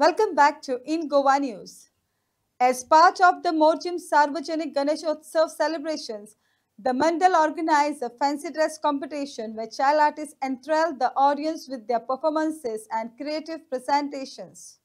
Welcome back to In Goa News. As part of the Morjim Sarvajanik Ganeshotsav celebrations, the Mandal organized a fancy dress competition where child artists enthralled the audience with their performances and creative presentations.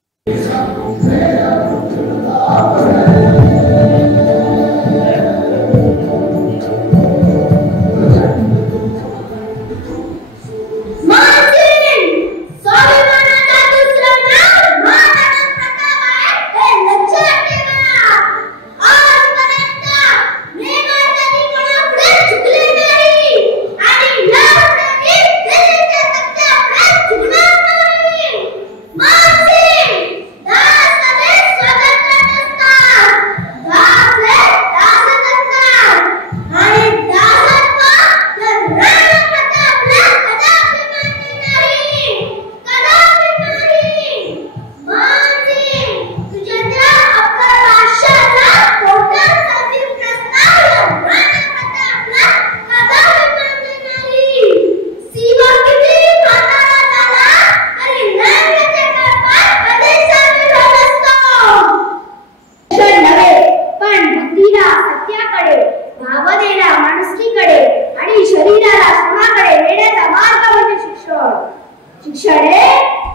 शिक्षण हे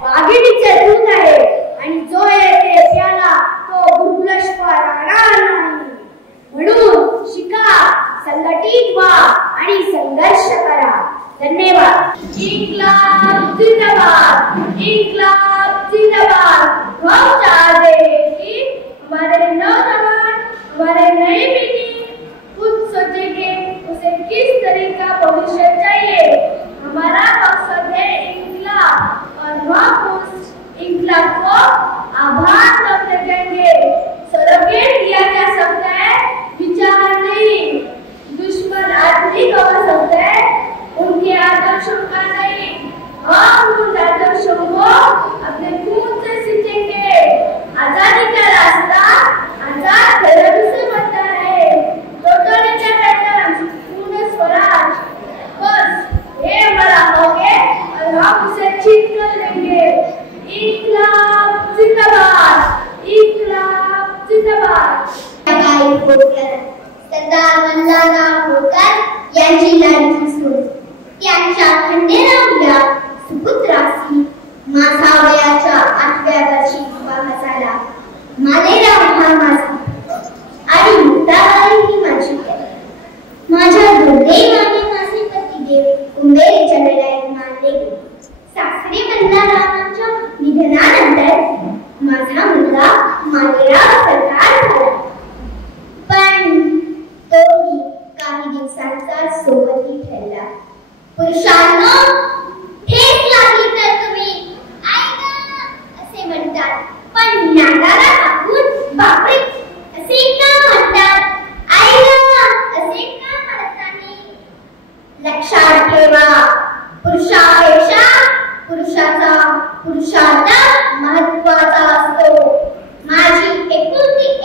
वाघिणीचे दूध आहे आणि जो येते त्याला तो दुर्लक्षवर राहणार नाही. म्हणून शिका, संघटित व्हा आणि संघर्ष करा. धन्यवाद. इन्क्लाब जिंदाबाद, इन्क्लाब जिंदाबाद. हम चाहते हैं कि हमारे नौजवान, हमारे नई पीढ़ी खुद सोचेंगे उसे किस तरह का भविष्य चाहिए. हमारा मकसद है इन्कलाब और हम उस इन्कलाब को आभार व्यक्त करेंगे. सरोगेट किया जा सकता है, विचार नहीं. दुश्मन आदमी को हो सकता है, उनके आदर्शों का नहीं. हम उन आदर्शों को अपने खून से सींचेंगे. आजादी का रास्ता आजाद धर्म से बनता है. टोटलिटी का पूर्ण स्वराज बस ये हमारा हो गया और हम उसे छीन कर लेंगे. इन्कलाब जिंदाबाद, इन्कलाब जिंदाबाद. सरदार वल्लभभाई होळकर यांची लाडकी सून, त्यांच्या खंडेरावल्या सुपुत्रासी माझा वयाच्या 8व्या वर्षी विवाह झाला. मालेराव हा माझा आणि मुक्ताबाई ही माझी. माझ्या दुर्दैवाने माझे पतिदेव कुंभेरीच्या लढाईत मारले गेले. सासरे वल्लभरावांच्या निधनानंतर माझा मुलगा मालेराव सरदार झाला. पण तोही काही दिवसांचा सोबती ठरला. पुरुषांनो, ठेच लागली तर तुम्ही आईला असे म्हणतात, पण नागाला कापून बापरे असे का म्हणतात? आईला असे का म्हणत नाही? लक्षात ठेवा, पुरुषापेक्षा पुरुषाचा पुरुषार्थ महत्त्वाचा असतो. माझी एकुलती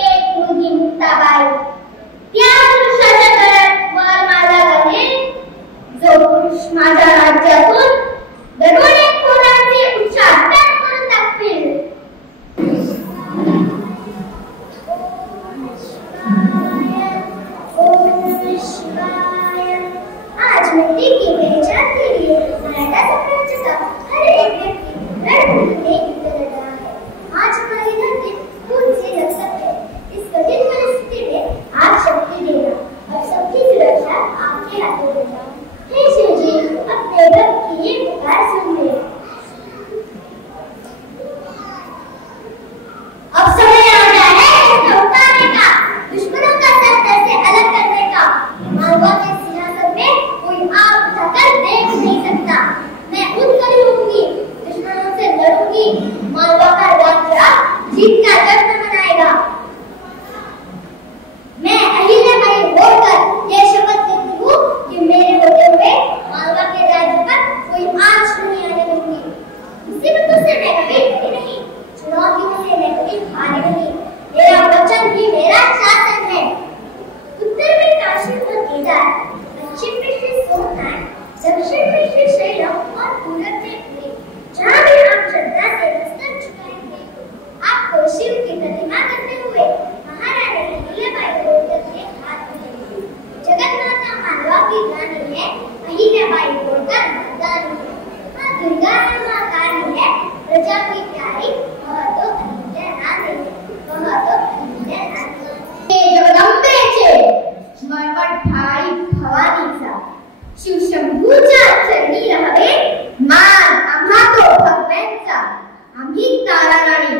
ही तारा राणी,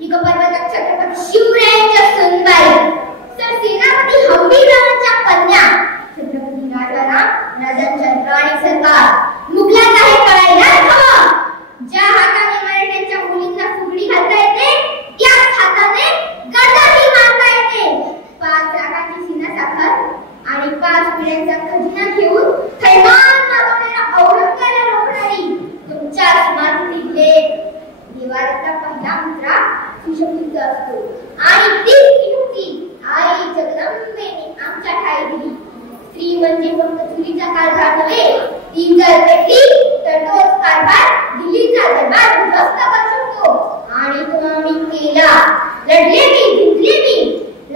ही पर्वतात छत्रपती शिवरायांच्या सुनबाई, तर सेनापती हंबीररावांच्या कन्या, छत्रपती राजाराम राजचंद्र आणि सरकार. मुघलांना हे कळायला हवं. ज्या हाताने मराठ्यांच्या मुलींना फुगडी घालता येते, त्याच हाताने गदाही मारता येते. 5 लाखांची सीना साखर आणि 5 पिढ्यांचा खजिना घेऊन थैमान मागवणाऱ्या औरंगाला रोखणारी तुमच्या स्मारतीतले दिवाळीचा पहिला मुद्रा शिशुपतीचा असतो. आणि तीच शिशुपती आई जगदंबेने आमच्या ठाई दिली. स्त्री म्हणजे फक्त चुलीचा कारभार नव्हे, ती जर पेटली तर तोच कारभार दिल्लीचा दरबार उद्ध्वस्त करू शकतो. आणि तो आम्ही केला. लढले मी, जिंकले मी,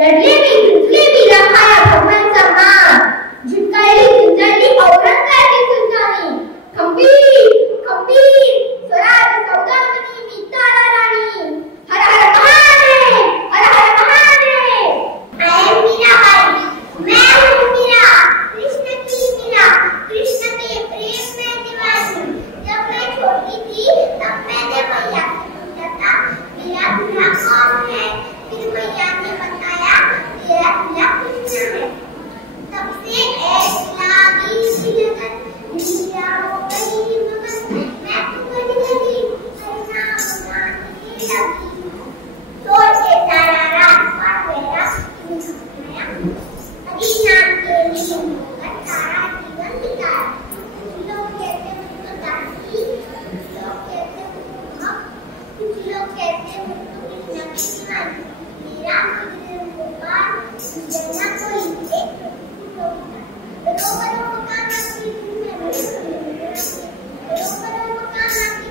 लढले मी, जिंकले मी राखाया भगवानचा मान. झुटकाळली, झुंजाळली औरंगाची सुलतानी. खंबीर, खंबीर स्वराज सौदामिनी मी तारा राणी. हर हर महादेव, हर हर महादेव. I am मीराबाई, मैं हूँ मीरा, कृष्ण की मीरा, कृष्ण के प्रेम में दीवानी. जब मैं छोटी थी तब मैंने मैया से पूछा था मेरा दूल्हा कौन है. फिर मैया ने बताया मेरा दूल्हा कृष्ण है. तब से ऐसी लगी लगन, दुनिया हो गई मगन. मैं तुम्हारी लगी, हर नाम गाने लगी. छोड़ के सारा राजपाट मेरा सुनाया, हरी नाम के लिए होकर सारा जीवन बिताया. कुछ लोग कहते मुझको दासी, कुछ लोग कहते मुझको भक्त, कुछ लोग कहते मुझको कृष्ण की दीवानी. मेरा मुझे गोपाल जन्ना कोई एक रो रो मकान की में रो रो मकान की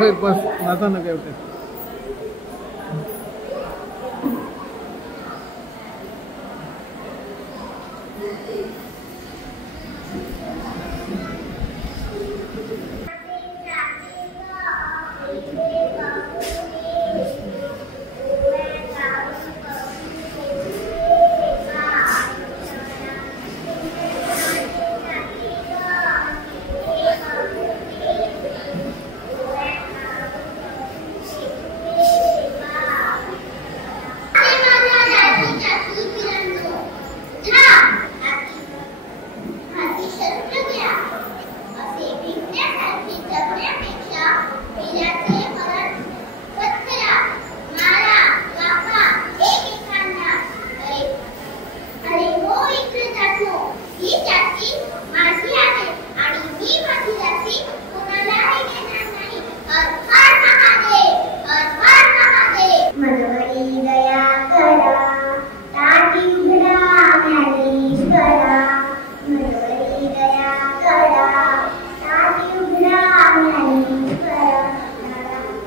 बस माझा नका होते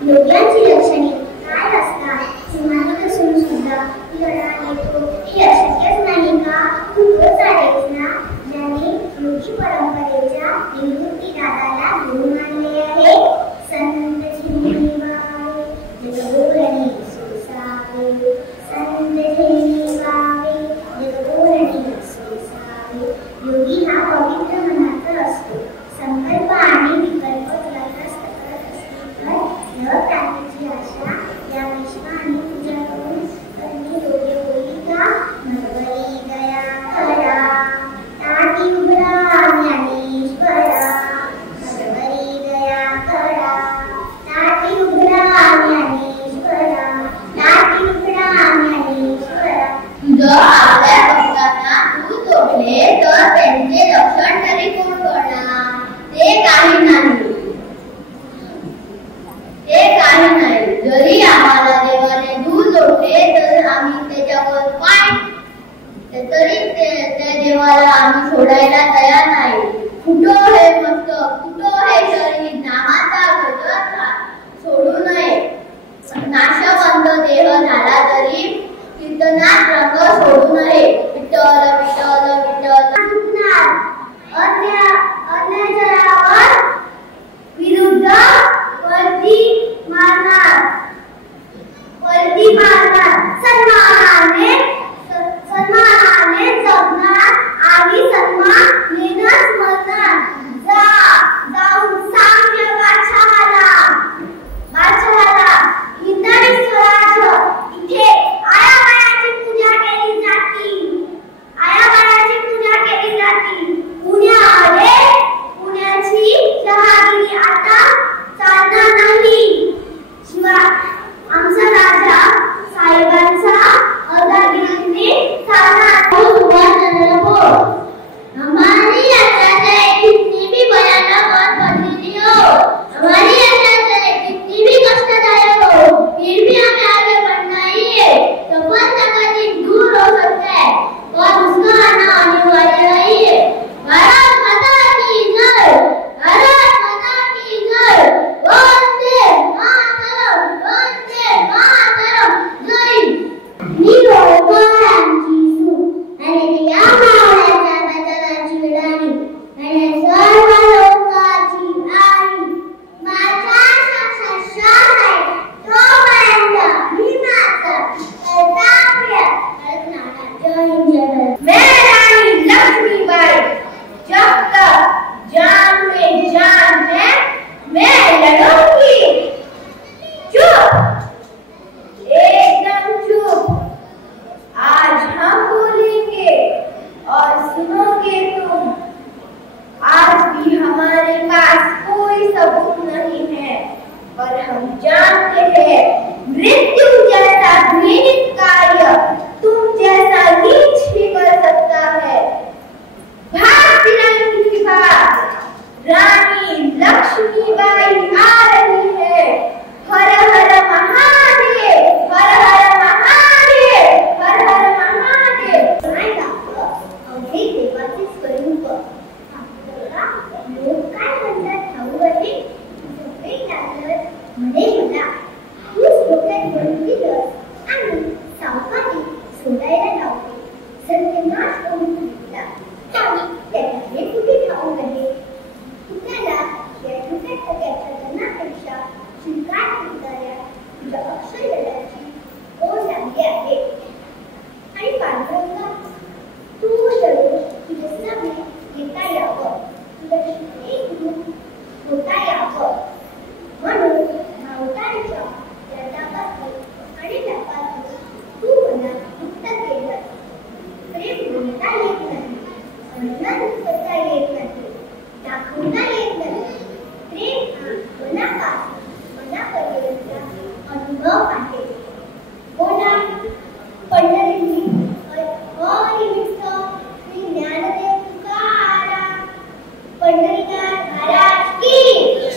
योग्यांची लक्षणे काय असतात तुम्हाला कसून सुद्धा लढा येतो हे अशक्यच नाही का खूपच आहेच ना ज्याने योगी परंपरेच्या निवृत्ती दादाला घेऊन आणले आहे संत जिनीवावे जगबोरणी सोसावे संत जिनीवावे जगबोरणी सोसावे योगी हा पवित्र मनाचा असतो संकल्प आणि विकल्प क्रांतीची आशा या विश्वाने पूजा करून करणे योग्य होईल का नवरी दया करा ताटी उघडा ज्ञानेश्वरा नवरी दया करा ताटी उघडा ज्ञानेश्वरा ताटी उघडा ज्ञानेश्वरा जर आपल्या भक्तांना दूध जोडले तर त्यांचे रक्षण तरी कोण करणार ते काही नाही जरी आम्हाला देवाने दूर जोडले तर आम्ही त्याच्यावर पाय तरी त्या देवाला आम्ही सोडायला तयार नाही कुठो हे मस्तक कुठो हे शरीर नामाचा गजर सोडू नये नाशवंत देह झाला तरी कीर्तनात रंग सोडू नये विठ्ठल विठ्ठल विठ्ठल अन्यायावर विरुद्ध वरती मारणार सन्मानाने जगणार आणि सन्मानेनच मरणार जाऊन सांग बादशहाला इंद्राणी स्वराज्य इथे आयाबाळाची पूजा केली जाती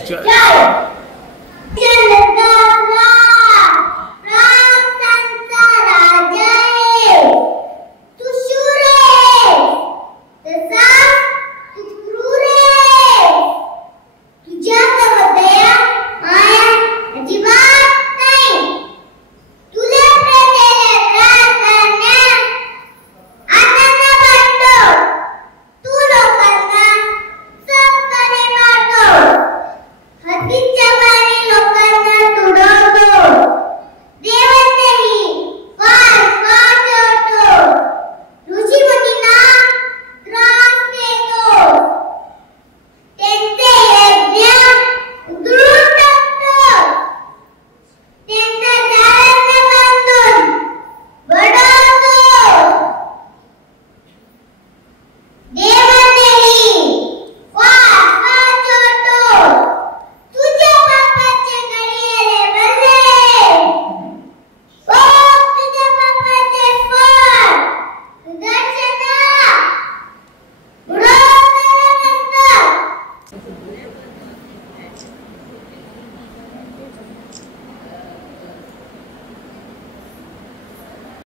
जय